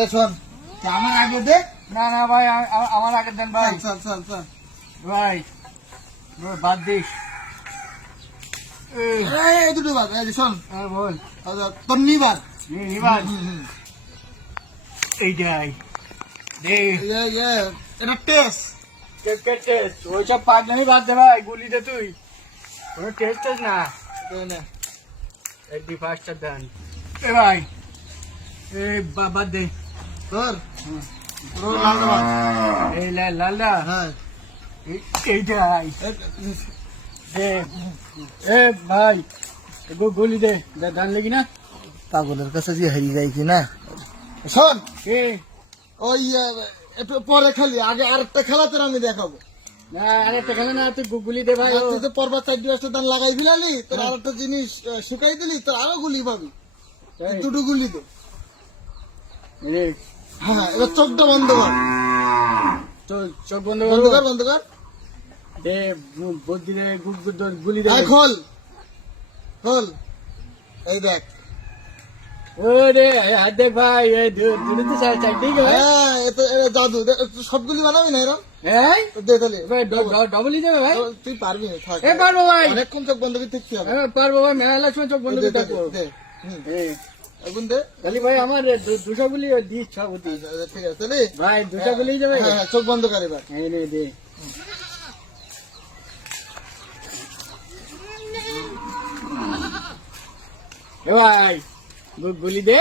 এ শোন, আমার আগে দে। না না ভাই, আমার আগে দেন ভাই। চল চল চল ভাই বাদ দিস। এই দুটো বাদ। এই যে শোন, বল। তোর নিবার নিবান এইটাই দে। এটা টেস্ট। টেস্ট ওইসব পাগলামি বাদ দে ভাই, গুলি দে তুই। কোনো টেস্ট না। একটি ফার্স্টার দেন এ ভাই। এই বাদ দে তোর লালটা বাদ। এই লালদা। হ্যাঁ এইটাই দে। এ ভাই গুলি দে, দান লেগি না। পাগলের কাছে যে হারিয়ে যায় কি না। শোন, এ ওই একটু পরে খেলি, আগে আরেকটা খেলা তোর আমি দেখাবো। না আরেকটা খেলে না, তুই গুলি দে ভাই। তুই তো পরবার 4-5টা দান লাগাই দিলালি, তোর আরেকটা জিনিস শুকাই দিলি, তোর আরো গুলি পাবি। দুটো গুলি তো। হ্যাঁ, এবার চোখটা বন্ধ কর। চোখ বন্ধ বন্ধ কর। কর, বন্ধ কর। দে বুদ্ধি দে, গুলি দে। খোল খোল। এই দেখ। ওরে হাত দেখ ভাই, এই দুটো তো চারটেই গেল। হ্যাঁ, এটা জাদু। সবগুলি বানাবি না এরকম। এই দে তাহলে। ডবলই দেবে ভাই। তুই পারবি না, থাক। এ পারবো ভাই, অনেকক্ষণ চোখ বন্ধ করে থাকতে হবে। পারবো ভাই। মেলা সময় চোখ বন্ধ দে, করে দে, থাকবো। দে, দে। এখন দে। খালি ভাই আমার দুটো গুলি দিস সব। ঠিক আছে তাহলে। ভাই দুটো গুলি যাবে। হ্যাঁ, চোখ বন্ধ কর এবার। এই নে দে। এ ভাই গুলি দে।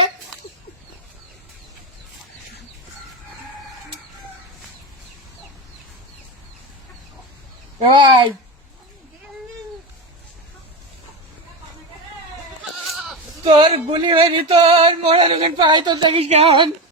এ ভাই তোর গুলি হয়নি, তোর মরার পাই তোর দেখিস কেমন।